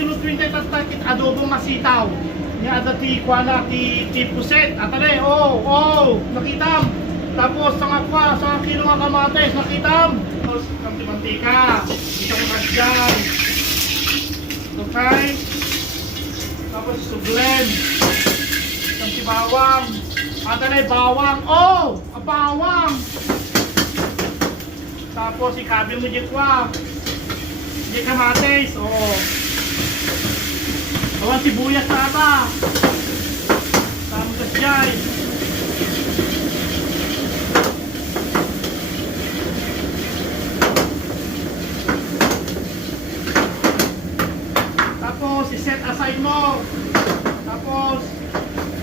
tinutwinte tatakit adobo masitaw. Nga ada ti kuana ti puset. Atale, nakitam. Tapos sa kilo nga kamates, nakitam. Tapos kamti mantika. Isang kasyan. Okay. Tapos suglen. Kamti bawang. Atale, bawang. Bawang. Tapos ikabi mo jikwa. Di kamates, awan sibuyas na ata. Tamang kasyay. Tapos, iset aside mo. Tapos,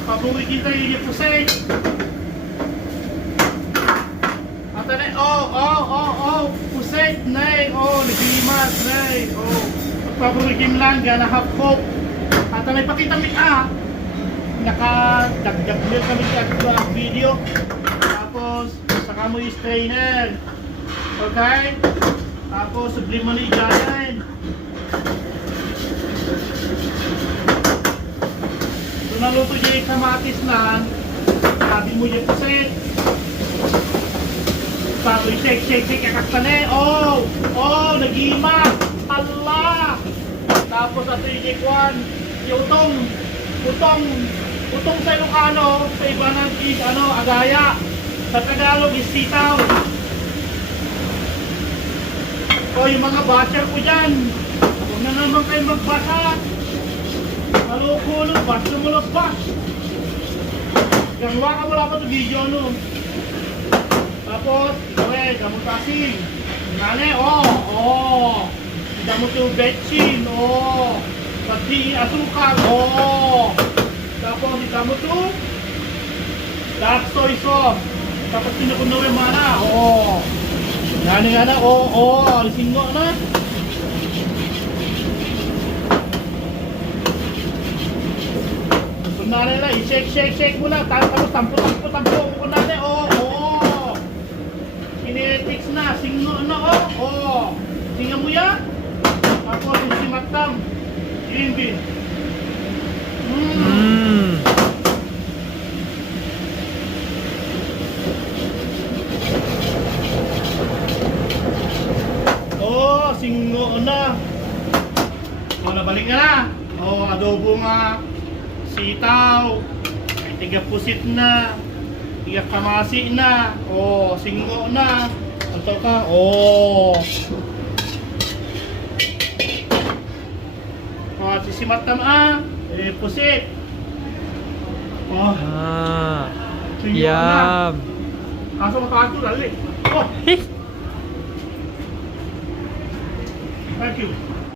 pabuwigin tayo yung pusay. At pusay, nay, nagimas, nay, pabuwigin lang, gana half hope. At may pakita mi nakadagdag nyo kami sa video. Tapos, saka mo yung strainer. Okay? Tapos, sublim mo na i-giant. So, naluto yung kamatis na, sabi mo yung puset. Tapos, shake, kakaksan nagima. Allah! Tapos, ato yung ikwan. Yung utong sa Ilocano, sa iba ng agaya. Sa Tagalog is sitaw. Yung mga basher ko dyan, huwag na naman kayo magbasa. Malukulog, bash na mulog bash. Gangwa ka wala pa ito video, Tapos, damot kasing. Nane, damot yung betchin, pati asukar, Tapos, damot yung dark soy sauce. Tapos, pinukunaw yung mana, Nane nga na, alisin mo na. Nane na, i-shake mo lang. Tapos, tampo. Nane, kinetics na, singno na, Singa mo yan. Tapos, simatam. Green bean. Singno na. Nabalik na. Adobo nga. Sitaw. Tiga pusit na. Tiga kamasi na. Singno na. Anto ka. Sisimatam pusit. Yum. Kaso makato dali. Thank you.